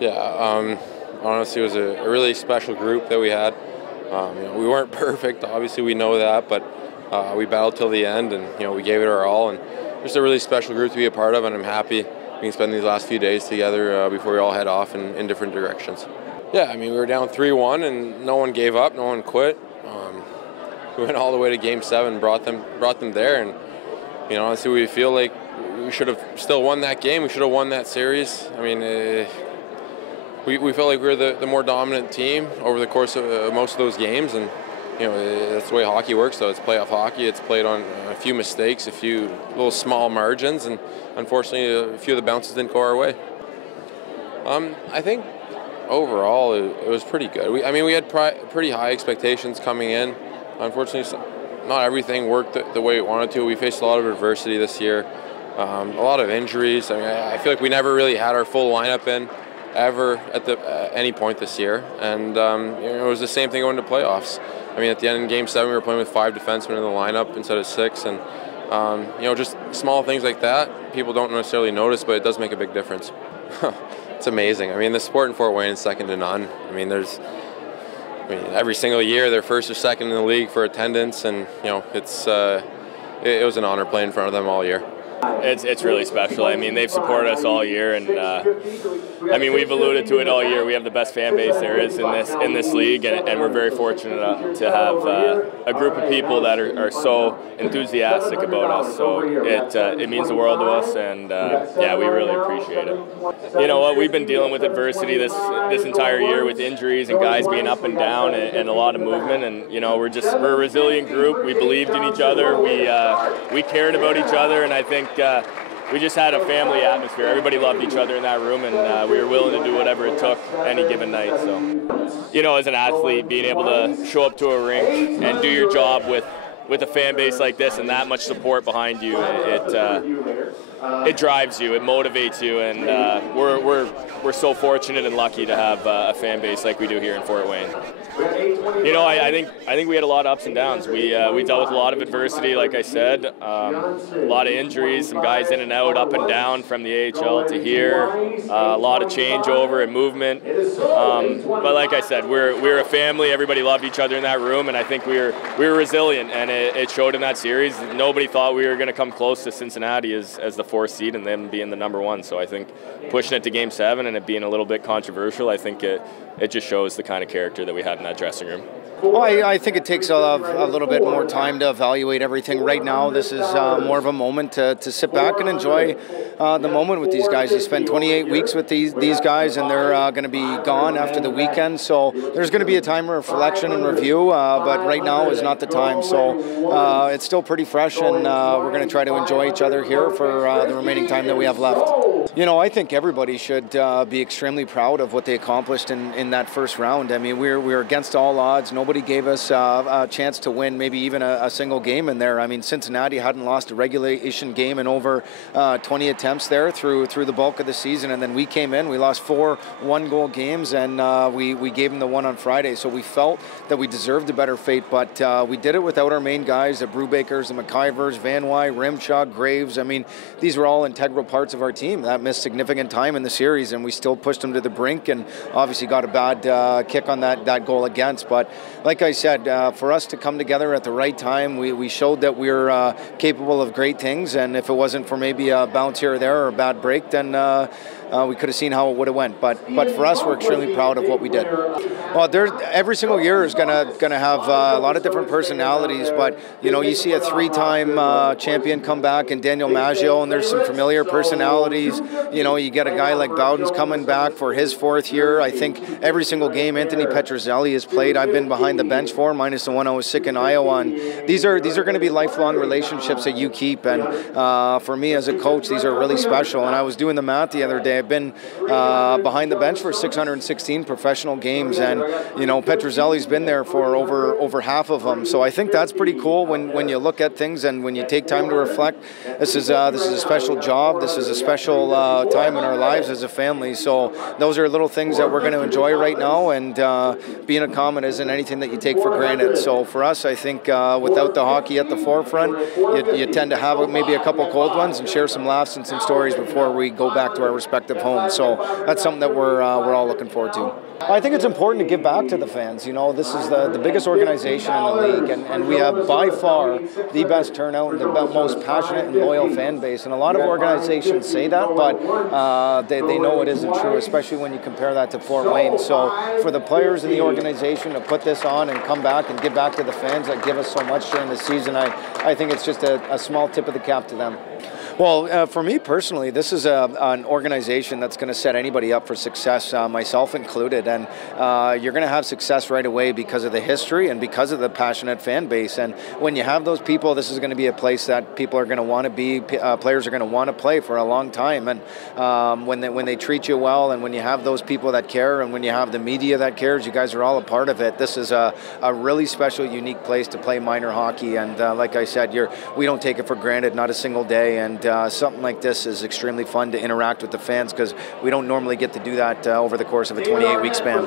Yeah, honestly, it was a really special group that we had. We weren't perfect, obviously we know that, but we battled till the end, and we gave it our all. And just a really special group to be a part of, and I'm happy we can spend these last few days together before we all head off in different directions. Yeah, we were down 3-1, and no one gave up, no one quit. We went all the way to Game 7, brought them there, and honestly, we feel like we should have still won that game. We should have won that series. We felt like we were the more dominant team over the course of most of those games, and that's the way hockey works. Though it's playoff hockey, it's played on a few mistakes, a few little small margins, and unfortunately, a few of the bounces didn't go our way. I think overall it was pretty good. We had pretty high expectations coming in. Unfortunately, not everything worked the way we wanted to. We faced a lot of adversity this year, a lot of injuries. I feel like we never really had our full lineup in ever at any point this year, and it was the same thing going to playoffs. At the end of Game 7, we were playing with 5 defensemen in the lineup instead of 6, and just small things like that people don't necessarily notice, but it does make a big difference. It's amazing. The sport in Fort Wayne is second to none. Every single year they're first or second in the league for attendance, and it was an honor playing in front of them all year. It's really special. They've supported us all year, and we've alluded to it all year. We have the best fan base there is in this league, and we're very fortunate to have a group of people that are so enthusiastic about us. So it means the world to us, and we really appreciate it. You know what? We've been dealing with adversity this entire year with injuries and guys being up and down and a lot of movement, and we're a resilient group. We believed in each other. We cared about each other, and I think we just had a family atmosphere. Everybody loved each other in that room, and we were willing to do whatever it took any given night. So, as an athlete, being able to show up to a rink and do your job with a fan base like this and that much support behind you, it drives you, it motivates you, and we're so fortunate and lucky to have a fan base like we do here in Fort Wayne. I think we had a lot of ups and downs. We dealt with a lot of adversity, like I said, a lot of injuries, some guys in and out, up and down from the AHL to here, a lot of changeover and movement. But like I said, we're a family. Everybody loved each other in that room, and I think we were resilient, and it showed in that series. Nobody thought we were going to come close to Cincinnati as the 4th seed and them being the number 1. So I think pushing it to Game 7 and it being a little bit controversial, I think it just shows the kind of character that we had in that dressing room. Well, I think it takes a little bit more time to evaluate everything. Right now, this is more of a moment to sit back and enjoy the moment with these guys. You spend 28 weeks with these guys, and they're going to be gone after the weekend. So there's going to be a time of reflection and review, but right now is not the time. So it's still pretty fresh, and we're going to try to enjoy each other here for the remaining time that we have left. I think everybody should be extremely proud of what they accomplished in that first round. We were against all odds. Nobody gave us a chance to win maybe even a single game in there. Cincinnati hadn't lost a regulation game in over 20 attempts there through the bulk of the season, and then we came in, we lost 4 one-goal games, and we gave them the one on Friday. So we felt that we deserved a better fate, but we did it without our main guys, the Brubakers, the McIvers, Van Wy, Rimshaw, Graves. These were all integral parts of our team that missed significant time in the series, and we still pushed them to the brink, and obviously got a bad kick on that goal against. But like I said, for us to come together at the right time, we showed that we're capable of great things, and if it wasn't for maybe a bounce here or there or a bad break, then we could have seen how it would have went. But for us, we're extremely proud of what we did. Well, every single year is gonna have a lot of different personalities, but you see a 3-time champion come back in Daniel Maggio, and there's some familiar personalities. You get a guy like Bowden's coming back for his 4th year. I think every single game Anthony Petruzzelli has played, I've been behind the bench for, minus the one I was sick in Iowa. And these are going to be lifelong relationships that you keep. And for me as a coach, these are really special. And I was doing the math the other day. I've been behind the bench for 616 professional games, and Petruzzelli's been there for over half of them. So I think that's pretty cool when you look at things and when you take time to reflect. This is a special job. This is a special special time in our lives as a family. So those are little things that we're going to enjoy right now, and being a Komet isn't anything that you take for granted. So for us, I think without the hockey at the forefront, you tend to have maybe a couple cold ones and share some laughs and some stories before we go back to our respective homes. So that's something that we're all looking forward to. I think it's important to give back to the fans. You know, this is the biggest organization in the league, and we have by far the best turnout and the most passionate and loyal fan base. And a lot of organizations say that, but they know it isn't true, especially when you compare that to Fort Wayne. So for the players in the organization to put this on and come back and give back to the fans that give us so much during the season, I think it's just a small tip of the cap to them. Well, for me personally, this is an organization that's going to set anybody up for success, myself included. And you're going to have success right away because of the history and because of the passionate fan base. And when you have those people, this is going to be a place that people are going to want to be, players are going to want to play for a long time. And when they treat you well, and when you have those people that care, and when you have the media that cares, you guys are all a part of it. This is a really special, unique place to play minor hockey. And like I said, we don't take it for granted, not a single day. And something like this is extremely fun to interact with the fans, because we don't normally get to do that over the course of a 28-week span.